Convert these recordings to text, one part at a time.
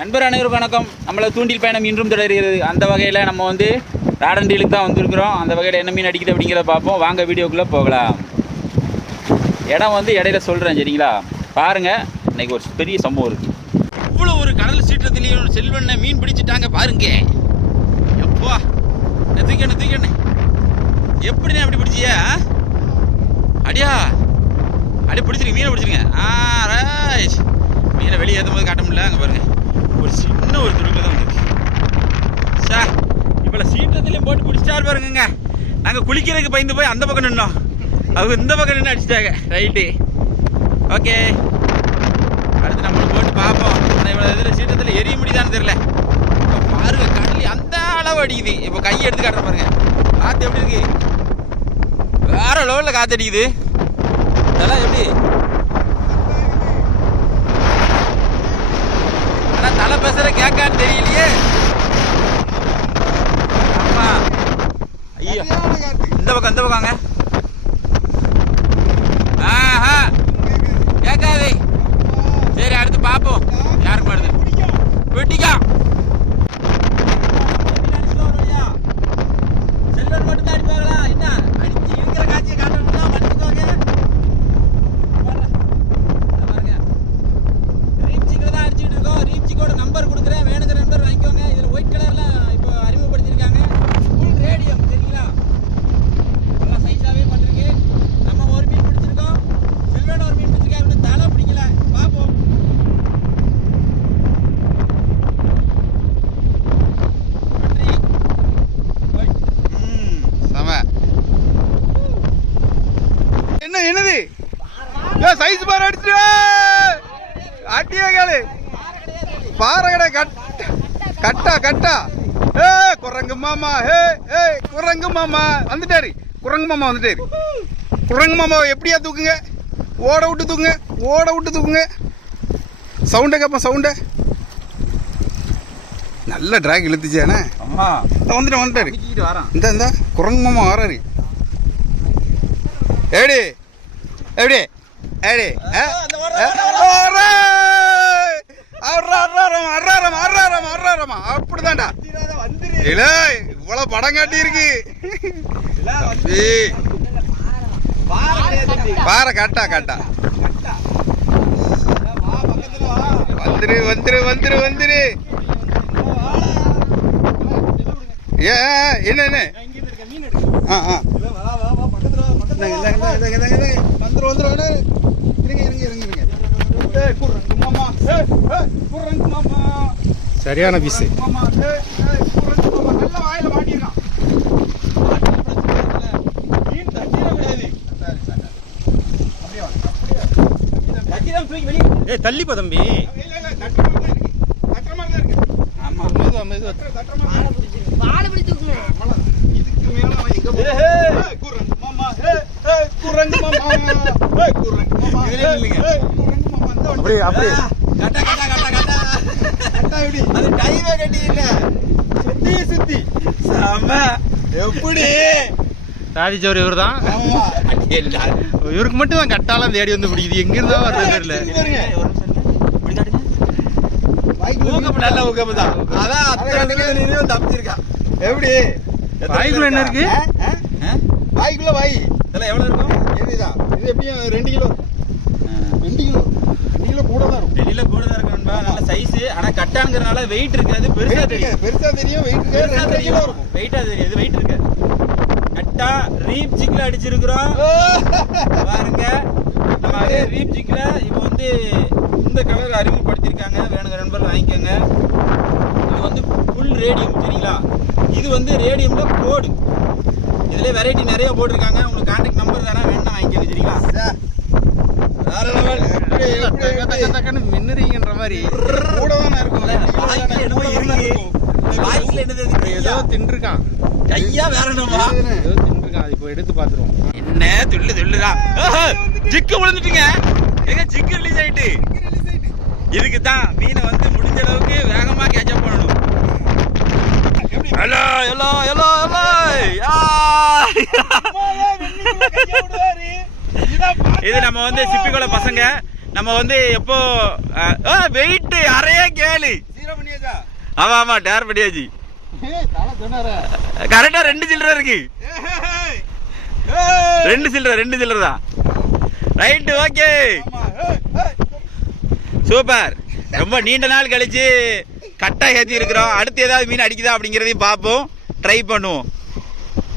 நண்பர் அனைவருக்கும் வணக்கம். நம்மளை தூண்டில் பயணம் இன்றும் தொடர்கிறது. அந்த வகையில் நம்ம வந்து ராடண்டீலுக்கு தான் வந்திருக்கிறோம். அந்த வகையில் என்ன மீன் அடிக்குது அப்படிங்கிறத பார்ப்போம். வாங்க வீடியோக்குள்ளே போகலாம். இடம் வந்து இடையில சொல்கிறேன், சரிங்களா? பாருங்கள், இன்றைக்கி ஒரு பெரிய சம்பவம் இருக்குது. இவ்வளோ ஒரு கடல் சீற்றத்துலேயும் செல்வண்ணை மீன் பிடிச்சிட்டாங்க பாருங்க. எப்பா தூக்கண்ணே எப்படிண்ணே அப்படி பிடிச்சியா? அடியா அப்படியே பிடிச்சிருங்க, மீனை பிடிச்சிருங்க. ரைட். மீனை வெளியே ஏற்றும் போது காட்ட முடியல. அங்கே பாருங்கள், ஒரு சின்ன ஒரு துடுக்கில் தான் வந்துருக்கு. சார் இப்போ சீற்றத்துலேயும் போட்டு பிடிச்சிட்டாரு பாருங்க. நாங்கள் குளிக்கிறதுக்கு பயந்து போய் அந்த பக்கம் நின்னோம், அவங்க இந்த பக்கம் நின்று அடிச்சிட்டாங்க. Right, okay. அடுத்து நம்மளை போட்டு பார்ப்போம். ஆனால் இவ்வளோ இதில் சீற்றத்தில் எரிய முடியுதான்னு தெரியல. இப்போ பாருங்க, கடல் அந்த அளவு அடிக்குது. இப்போ கையை எடுத்து காட்டுற பாருங்க. காற்று எப்படி இருக்கு? வேற லெவலில் காற்று அடிக்குது. இதெல்லாம் எப்படி? ஆனால் தலை பேசுகிற கேட்கான்னு தெரியலையே. ஆமா, ஐயோ, இந்த பக்கம் வாங்க. ஆஹா, கேட்காது. சரி, அடுத்து பார்ப்போம் யாருக்கு வருது. வெட்டிக்கா செல்வன் மட்டும் தான் அடிப்பாங்களா? என்ன அடிச்சு இருக்கிற காட்சியை காட்டணும்னா மன்னிச்சுக்கோங்க. பாருங்க, ரீப்சிக்கில் தான் அடிச்சுட்டு இருக்கோம். ரீப்சிக்கோட நம்பர் கொடுக்குறேன், வேணுங்கிற நம்பர் வாங்கிக்கோங்க. இதில் ஒயிட் கலர்ல இப்போ அறிமுகப்படுத்திருக்காங்க. ஃபுல் ரேடியம், சரிங்களா? நல்லா சைஸாகவே பண்ணிருக்கு. நம்ம ஒரு மீன் பிடிச்சிருக்கோம், செல்வன் ஒரு மீன் பிடிச்சிருக்கேன். இன்னும் தலை பிடிக்கல, பார்ப்போம். என்னது சைஸ் பாரு அடிச்சு அட்டியே காலு பாறை கட்டா கட்டா. குரங்கு மாமா, குரங்கு மாமா வந்துட்டாரு. குரங்கு மாமா வந்துட்டாரு. குரங்கு மாமாவை எப்படியா தூக்குங்க? ஓட விட்டு தூக்குங்க. சவுண்டை கேப்பா, சவுண்டை. நல்ல டிராக் இழுத்துச்சானே. வந்துட்டாரு. இந்த குரங்கு மாமா வராரு. எப்படி அப்படிதான்டா. இல்ல இவ்வளவு படம் காட்டி இருக்கு. பாறை கட்டா வந்துரு. என்ன சரியான பீஸ். தள்ளிப்போ தம்பி. எப்படி சாதிச்சவர் இவர் தான். இவருக்கு மட்டும் தான் கட்டாலாம் தேடி வந்து பிடிக்குது. எங்க இருந்தா வர்றது தெரியல. நல்ல ஊக்கம் தான். அதான் தப்பிச்சிருக்கான். எப்படி வாய்க்குள்ள என்ன இருக்கு? வாய்க்குள்ள வாய் இதெல்லாம் எவ்வளவு இருக்கும்? இதுதான். இது எப்படியும் 2 கிலோ. 2 கிலோ கூட தான் இருக்கும். வெளியில கூட தான் இருக்கும். நல்ல சைஸ். ஆனா கட்டாங்கிறனால வெயிட் இருக்காது. பெருசா தெரியும். வெயிட் இருக்காது. 2 கிலோ இருக்கும். வெயிட்டா தெரியாது, வெயிட் இருக்காது. கட்டா ரீப் ஜிக்ல அடிச்சிருக்கிறோம் பாருங்க. நம்ம அதே ரீப் ஜிக்ல இப்போ வந்து இந்த கலர் அறிமுகப்படுத்திருக்காங்க. வேணுங்கிற நண்பர் வாங்கிக்கோங்க. இது வந்து ஃபுல் ரேடியம், சரிங்களா? இது வந்து ரேடியம்ல கோடு. இதுல வெரைட்டி நிறைய போட்டிருக்காங்க. உங்களுக்கு கான்டாக்ட் நம்பர் தானே, வேணா வாங்கிக்கோங்க, சரிங்களா? வேற லெவல். மின்னறிங்கன்ற மாதிரி கூட தானே இருக்கும். வாய்க்குல என்னது ஏதோ தின்றுக்கான். கையா வேற என்னமா ஏதோ தின்றுக்கான். இப்போ எடுத்து பாத்துருவோம். என்ன துள்ளுதான் ஜிக்கு விழுந்துட்டுங்க. எங்க ஜிக்கு ரிலீஸ் ஆயிட்டு. இதுக்கு தான் மீனை வந்து முடிஞ்ச அளவுக்கு வேகமா கேட்சப் பண்ணணும். ஹலோ இது நம்ம வந்து சிப்பிக்குள்ள பசங்க. நம்ம வந்து எப்போ வெயிட் அறைய கேளு ஆமா ஆமா டேர் பண்ணியாச்சு. கரெக்டா 2 சில்லறை இருக்கு. 2 சில்லறை தான். Right, okay, super. ரொம்ப நீண்ட நாள் கழிச்சு கட்டா ஏற்றி இருக்கிறோம். அடுத்து ஏதாவது மீன் அடிக்குதா அப்படிங்கிறதையும் பார்ப்போம், ட்ரை பண்ணுவோம்.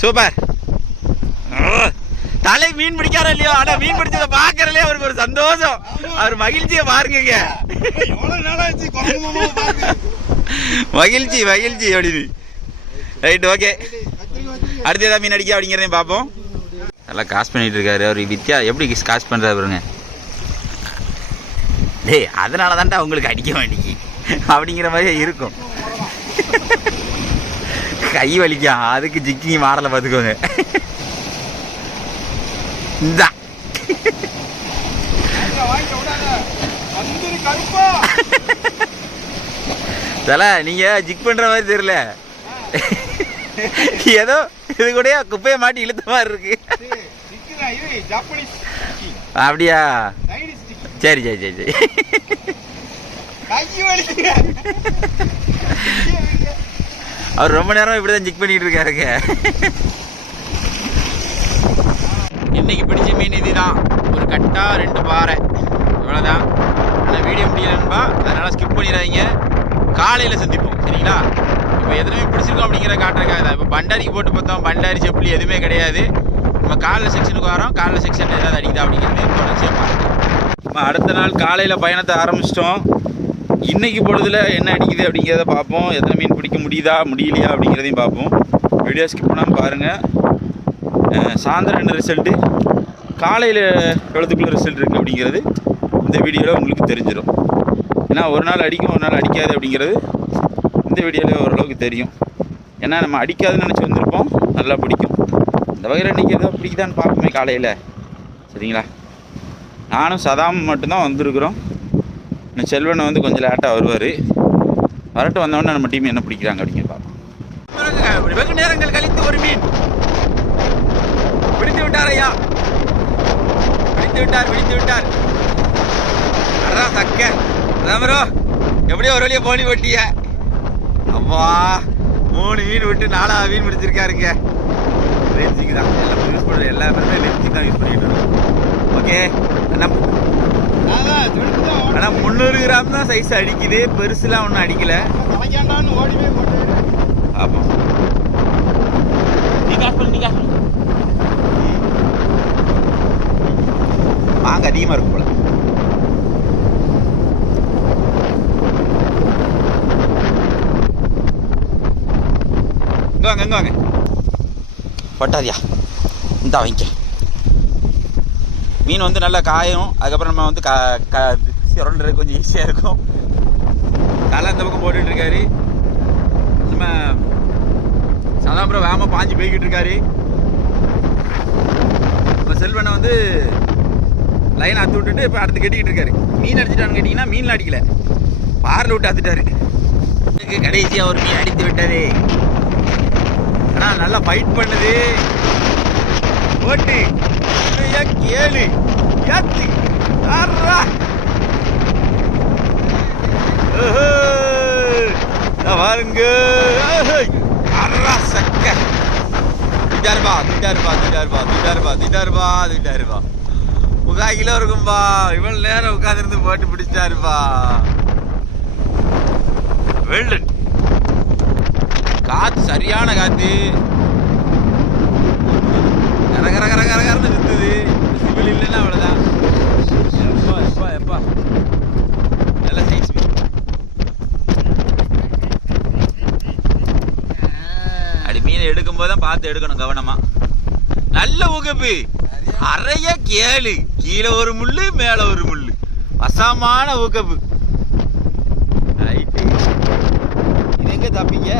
சூப்பர். தலை மீன் பிடிக்காரா இல்லையோ, ஆனா மீன் பிடிச்சதை பாக்குறதுலே அவருக்கு ஒரு சந்தோஷம். அவர் மகிழ்ச்சியை பாருங்க. மகிழ்ச்சி மகிழ்ச்சி அப்படின்னு. Right, okay. அடுத்து ஏதாவது மீன் அடிக்க அப்படிங்கிறதையும் பார்ப்போம். நல்லா காசு பண்ணிட்டு இருக்காரு அவர். வித்யா எப்படி காசு பண்றாரு பாருங்க. டேய், அதனால தான்டா உங்களுக்கு அடிக்க வேண்டிக்கு அப்படிங்கிற மாதிரியே இருக்கும். கை வலிக்கும், அதுக்கு ஜிக்கிங் மாடலை பார்த்துக்கோங்க. இந்தா தல, நீங்க ஜிக் பண்ற மாதிரி தெரியல. ஏதோ இது கூட குப்பையை மாட்டி இழுத்த மாதிரி இருக்கு. அப்படியா? சரி சரி சரி சரி. அவர் ரொம்ப நேரம் இப்படிதான் ஜிக் பண்ணிட்டு இருக்காருங்க. இன்னைக்கு பிடிச்ச மீன் இதுதான். ஒரு கட்டா 2 பாறை, இவ்வளோதான். இந்த வீடியோ முடியலன்பா, அதனால ஸ்கிப் பண்ணிடாதீங்க. காலையில் சந்திப்போம், சரிங்களா? இப்போ எதுவுமே பிடிச்சிருக்கோம் அப்படிங்கிற காட்டுறக்காக தான். இப்போ பண்டாரிக்கு போட்டு பார்த்தோம், பண்டாரி செப்புளி எதுவுமே கிடையாது. நம்ம காலைல செக்ஷனுக்கு வரோம். காலைல செக்ஷனில் ஏதாவது அடிக்குதா அப்படிங்கிறது தொடர்ச்சியாக பார்க்கலாம். நம்ம அடுத்த நாள் காலையில் பயணத்தை ஆரம்பிச்சிட்டோம். இன்றைக்கி பொழுதுல என்ன அடிக்குது அப்படிங்கிறத பார்ப்போம். எத்தனை மீன் பிடிக்க முடியுதா முடியலையா அப்படிங்கிறதையும் பார்ப்போம். வீடியோ ஸ்கிப் பண்ணாமல் பாருங்கள். சாயந்தரம் என்ன ரிசல்ட்டு, காலையில் எவ்வளோத்துக்குள்ள ரிசல்ட் இருக்குது அப்படிங்கிறது இந்த வீடியோவில் உங்களுக்கு தெரிஞ்சிடும். ஏன்னா ஒரு நாள் அடிக்கும், ஒரு நாள் அடிக்காது அப்படிங்கிறது இந்த வீடியோவில் ஓரளவுக்கு தெரியும். ஏன்னா நம்ம அடிக்காதுன்னு நினச்சி வந்திருப்போம், நல்லா பிடிக்கும். இந்த வகையில் இன்றைக்கி ஏதோ பிடிக்குதான்னு பார்ப்போமே காலையில், சரிங்களா? நானும் சதாம் மட்டும்தான் வந்திருக்கிறோம். இன்னும் செல்வனை வந்து கொஞ்சம் லேட்டாக வருவார். வரட்டு வந்தோடனே நம்ம டீம் என்ன பிடிக்கிறாங்க அப்படிங்கிற பார்ப்போம். வெகு நேரங்கள் கழித்து ஒரு மீன் பிடித்து விட்டார் ஐயா, பிடித்து விட்டார். அதான் சக்க ராமரோ, எப்படியோ ஒரு வழியாக போலி போட்டிய. அப்பா 3 மீன் விட்டு 4 மீன் பிடிச்சிருக்காருங்க. ரேஞ்சிக்கு தான் எல்லாம் யூஸ் பண்ணுறது, எல்லா பேருமே ரேஞ்சிக்கு தான் யூஸ் பண்ணிட்டு இருக்கோம். ஓகே, ஆனால் 300 கிராம் தான் சைஸ் அடிக்குது, பெருசுலாம் ஒன்றும் அடிக்கலை. ஆமாம், வாங்க அதிகமாக இருக்கும் போல. இங்க வாங்க பட்டாதியா, இந்த வாங்கிக்க. மீன் வந்து நல்லா காயும். அதுக்கப்புறம் நம்ம வந்து சுரண்டுறது கொஞ்சம் ஈஸியாக இருக்கும். தலை அந்த பக்கம் போட்டுட்டு இருக்காரு. நம்ம சதாபுரம் வேகமாக பாஞ்சு போய்கிட்டு இருக்காரு. நம்ம செல்வனை வந்து லைன் அத்து விட்டுட்டு இப்போ அடுத்து கட்டிக்கிட்டு இருக்காரு. மீன் அடிச்சிட்டான்னு கேட்டிங்கன்னா மீனில் அடிக்கல, பாரில் விட்டு அத்துட்டாரு. கடைசியாக ஒரு மீன் அடித்து விட்டாரு. ஆனால் நல்லா ஃபைட் பண்ணுது. ஓட்டு கேளு ஏத்து பாருங்க. சக்க 3,000 ரூபா 3 கிலோ இருக்கும்பா. இவ்வளவு நேரம் உட்காந்துருந்து போட்டு பிடிச்சிட்டாருப்பா. வெல்டன். காத்து சரியான காத்து, கரகரன்னு சுத்துது. சிவில் இல்லைன்னா அவ்வளோதான். எப்பா நல்ல சைஸ் மீன். அப்படி மீனை எடுக்கும் போது தான் பார்த்து எடுக்கணும் கவனமா. நல்ல உகப்பு, அறைய கேளு. கீழே ஒரு முள்ளு, மேல ஒரு முள்ளு, வசமான ஊக்கப்பு. ரைட்டு, இது எங்க தப்பிங்க?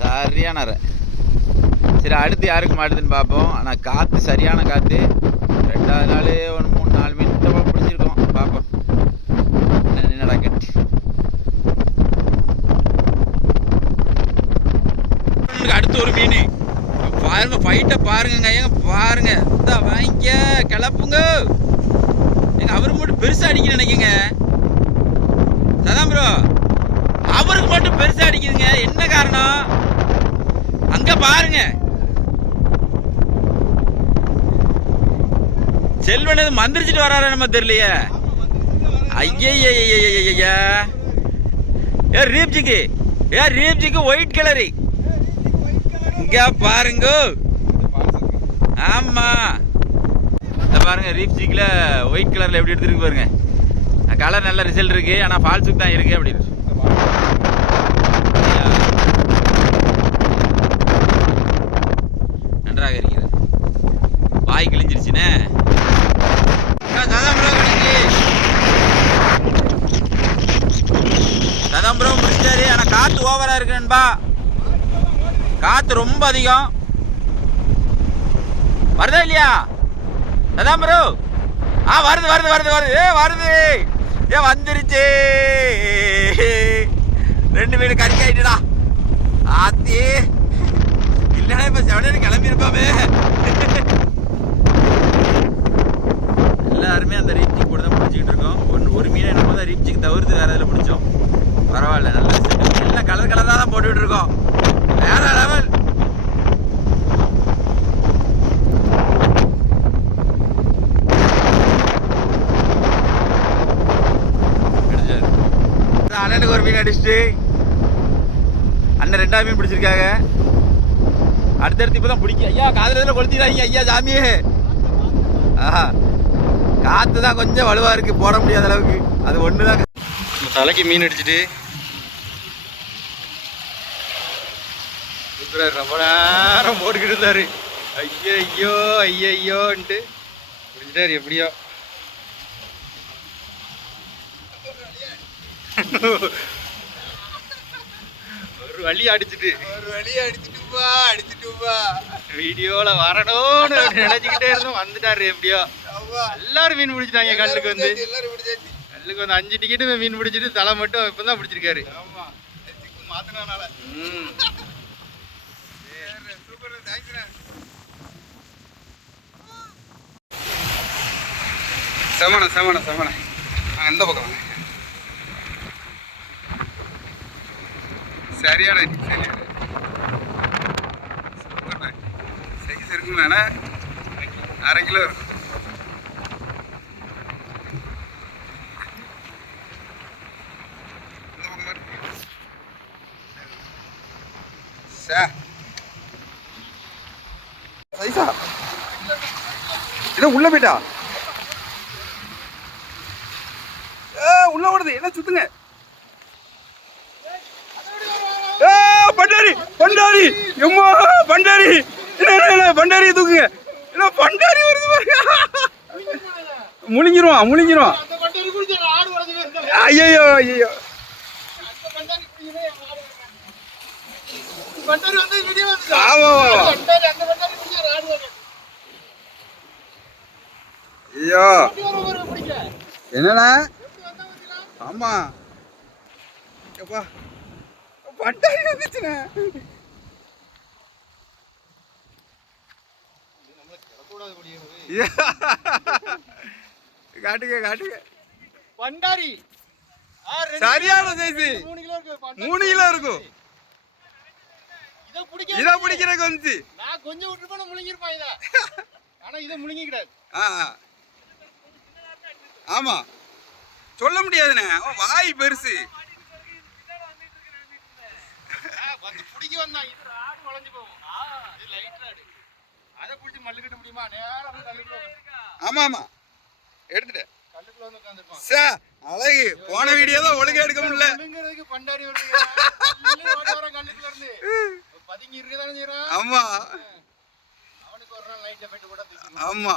சரியான அறை. சரி, அடுத்து யாருக்கு மாட்டுதுன்னு பார்ப்போம். ஆனால் காற்று சரியான காற்று. 2வது நாள் ஒரு 3-4 மீன் பிடிச்சிருக்கோம். பார்ப்போம் என்னடா கட்டு. அடுத்து ஒரு மீன் பாருங்க, ஃபைட்டை பாருங்க. ஏங்க பாருங்க, வாங்கிக்க கிளப்புங்க. அவருக்கு மட்டும் பெருசா அடிக்க நினைக்குங்க சதாம் ப்ரோ, அவருக்கு மட்டும் பெருசா அடிக்குதுங்க. என்ன காரணம் அங்க பாருங்க. செல்வன் எது மந்திரிச்சிட்டு வராரு நம்ம தெரியலையே. ஐயா ரீப்ஜிக்கு ஒயிட் கலரு இங்க பாருங்க. ஆமா பாருங்க ரீப்ஜிக்ல ஒயிட் கலர்ல எப்படி எடுத்துருக்கு பாருங்க. கலர் நல்ல ரிசல்ட் இருக்கு, ஆனா ஃபால்ஸுக்கு தான் இருக்கு அப்படின்னு. நன்றாக இருக்கிறது. வாய் கிழிஞ்சிருச்சுனே. சதாம் ப்ரோ முடிச்சாரு, ஆனா காத்து ஓவரா இருக்கு நண்பா. காத்து ரொம்ப அதிகம். வருதா இல்லையா சதாம் ப்ரோ? வருது வருது வருது வருது வருது. வந்துருச்சு. 2 மீன் கறி ஆயிட்டுடா. ஆத்தி இல்லைன்னா இப்ப செவனே கிளம்பி இருப்பாமே. எல்லாருமே அந்த ரீப்ஜிக் கூட தான் பிடிச்சிக்கிட்டு இருக்கோம். ஒரு மீனை நம்ம தான் ரீப்ஜிக் தவிர்த்து வேற இதில் பிடிச்சோம். பரவாயில்ல, நல்லா எல்லாம் கலர் கலராக தான் போட்டுக்கிட்டு இருக்கோம். வேற லெவல். அண்ணனுக்கு ஒரு மீன் அடிச்சுட்டு அண்ணன் 2வது மீன் பிடிச்சிருக்காங்க. அடுத்தடுத்து இப்பதான் பிடிக்க. ஐயா காதல கொளுத்திடாதீங்க ஐயா சாமியே. காத்து தான் கொஞ்சம் வலுவா இருக்கு, போட முடியாத அளவுக்கு. அது ஒண்ணுதான். தலைக்கு மீன் அடிச்சுட்டு ரொம்ப நேரம் போட்டுக்கிட்டு இருந்தாரு. ஐயோ ஐயோன்ட்டு பிடிச்சிட்டாரு எப்படியோ. ஒரு வழி அடிச்சுட்டு வீடியோல வரணும்னு நினைச்சுக்கிட்டே இருந்தோம். வந்துட்டாரு எப்படியோ. எல்லாரும் மீன் பிடிச்சிட்டாங்க. கல்லுக்கு வந்து 5 டிக்கெட்டு மீன் பிடிச்சிட்டு தலை மட்டும் இப்பதான் பிடிச்சிருக்காரு. செமன செமன செமன எந்த பக்கம் சரியான சைஸ் இருக்குமே. 1/2 கிலோ இருக்கும். சைஸா இதை உள்ள போயிட்டா. உள்ள ஓடுது. என்ன சுத்துங்க. பண்டாரி பண்டாரி எம்மா பண்டாரி. என்ன பண்டாரி தூக்குங்க. என்ன பண்டாரி வருது பாருங்க. முழுங்கிருவான் முழுங்கிருவான். ஐயோ ஐயோ ஐயோ என்னடா. ஆமா எப்பா பண்டாரி வந்துச்சுண்ணே. காட்டுங்க காட்டுங்க. பண்டாரி சரியான சைஸ். 3 கிலோ இருக்கும். இத பிடிக்கிறதுக்கு வந்துச்சு. நான் கொஞ்சம் விட்டு போன முழுங்கிருப்பான் இத. ஆனா இத முழுங்கிடாது. ஆமா சொல்ல முடியாதுண்ணே. வாய் பெருசு. வந்து பிடிக்க வந்தான். இது ராடு வளைஞ்சு போகும். இது லைட் ராடு. அத பிடிச்சி மல்லுக்கிட்ட முடியுமா? நேரா வந்து கல்லுக்குள்ள. ஆமா ஆமா எடுத்துட்டேன். கல்லுக்குள்ள வந்து உட்கார்ந்திருப்பான். சே அழகு. போன வீடியோ தான் ஒழுங்கா எடுக்க முடியல. முழுங்கிறதுக்கு பண்டாரி வருது. ஓடி வர கல்லுக்குள்ள இருந்து பதுங்கி இருக்கதானே செய்றான். ஆமா அவனுக்கு ஒரு நாள் லைட் எஃபெக்ட் கூட பேசினான். ஆமா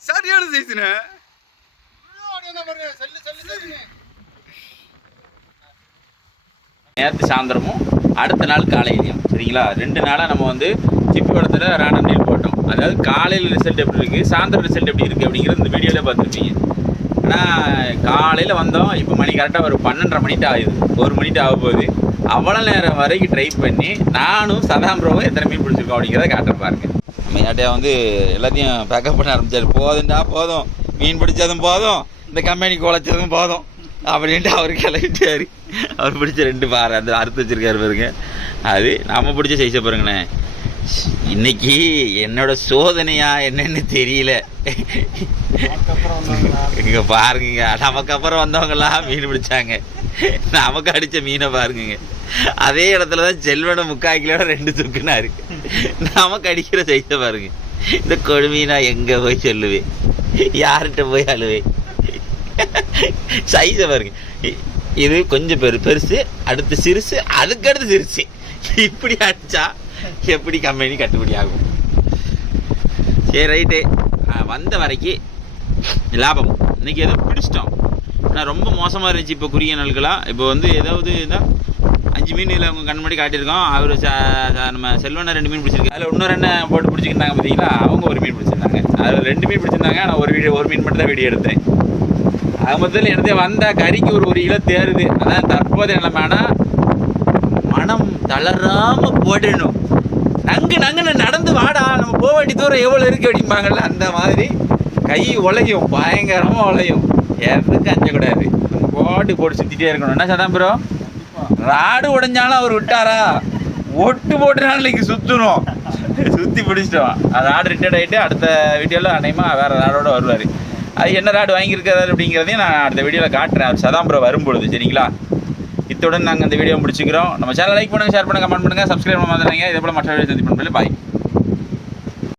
சரியான சைஸ்னே. ஓடி வந்தா பாருங்க. செல்லு செல்லு செல்லுங்க. நேற்று சாயந்தரமும் அடுத்த நாள் காலையிலையும் சரிங்களா, 2 நாளாக நம்ம வந்து சிப்பி படத்தில் ராண்டம் டீல் போட்டோம். அதாவது காலையில் ரிசல்ட் எப்படி இருக்குது, சாயந்தரம் ரிசல்ட் எப்படி இருக்குது அப்படிங்கிறது இந்த வீடியோவில் பார்த்துருப்பீங்க. ஆனால் காலையில் வந்தோம். இப்போ மணி கரெக்டாக ஒரு 12:30 மணிட்டு ஆகுது. 1 மணிட்டு ஆக போகுது. அவ்வளோ நேரம் வரைக்கும் ட்ரை பண்ணி நானும் சதாம் ப்ரோவும் எத்தனை மீன் பிடிச்சிருக்கோம் அப்படிங்கிறத காட்டுற பாருங்க. நம்ம யார்ட்டையா வந்து எல்லாத்தையும் பேக்கப் பண்ண ஆரம்பிச்சாரு. போதுண்டா போதும் மீன் பிடிச்சதும் போதும் இந்த கம்பெனிக்கு உழைச்சதும் போதும் அப்படின்ட்டு அவர் கிளம்பிட்டாரு. அவர் பிடிச்ச 2 பாறை அந்த அறுத்து வச்சிருக்காரு பாருங்க. அது நாம பிடிச்ச சைஸை பாருங்கண்ணே. இன்னைக்கு என்னோட சோதனையா என்னன்னு தெரியல. இங்க பாருங்க, நமக்கு அப்புறம் வந்தவங்கலாம் மீன் பிடிச்சாங்க, நமக்கு அடிச்ச மீனை பாருங்க. அதே இடத்துலதான் செல்வனை 3/4 கிலோட 2 தூக்குனாரு. நமக்கு அடிக்கிற சைஸை பாருங்க. இந்த கொடுமீனா எங்க போய் சொல்லுவேன், யார்கிட்ட போய் அழுவேன்? சைஸை பாருங்க. இது கொஞ்சம் பெருசு, அடுத்து சிறுசு, அதுக்கடுத்து சிறுசு. இப்படி அடிச்சா எப்படி கம்பெனி கட்டுப்படி ஆகும்? சரி ரைட்டு, வந்த வரைக்கும் லாபம். இன்னைக்கு ஏதோ பிடிச்சிட்டோம். ஆனால் ரொம்ப மோசமாக இருந்துச்சு இப்போ குறுகிய நாட்களாக. இப்போ வந்து ஏதாவது தான் 5 மீன் இதில் அவங்க கண் முன்னாடி காட்டியிருக்கோம். அவர் நம்ம செல்வனை 2 மீன் பிடிச்சிருக்காங்க. அதில் இன்னொரு எண்ணெய் போட்டு பிடிச்சிக்கிட்டாங்க பார்த்தீங்களா, அவங்க 1 மீன் பிடிச்சிருந்தாங்க. அதில் 2 மீன் பிடிச்சிருந்தாங்க. நான் ஒரு மீன் மட்டும் தான் வீடியோ எடுத்தேன். அது மொத்தத்தில் எடுத்து வந்த கறிக்கு ஒரு கிலோ தேருது. அதான் தற்போது நிலைமைனா மனம் தளராமல் போடணும். நங்குன்னு நடந்து வாடா, நம்ம போக வேண்டிய தூரம் எவ்வளோ இருக்கு அப்படிம்பாங்கல்ல, அந்த மாதிரி கை உழையும், பயங்கரமாக உழையும். எதுக்கு அஞ்சக்கூடாது, போட்டு சுற்றிட்டே இருக்கணும். என்ன சதான் ப்ரோ, ராடு உடைஞ்சாலும் அவர் விட்டாரா, ஒட்டு போட்டுனாலும் இன்னைக்கு சுற்றணும். சுற்றி பிடிச்சிட்டோம். அது ராடு ரிட்டையர்ட் ஆகிட்டு அடுத்த வீடியோவில் அநேகமாக வேறு ராடோட வருவார். அது என்ன ராடு வாங்கியிருக்காரு அப்படிங்கிறதையும் நான் அடுத்த வீடியோவில் காட்டுறேன். அவர் சதாம் ப்ரோ வரும்பொழுது. சரிங்களா, இத்துடன் நாங்கள் இந்த வீடியோ முடிச்சுக்கிறோம். நம்ம சேனல் லைக் பண்ணுங்கள், ஷேர் பண்ணுங்கள், கமெண்ட் பண்ணுங்கள், சப்ஸ்கிரைப் பண்ண மாதிரிங்க. இதே போல் மற்ற வீடியோ சந்திப்போம். பாய்.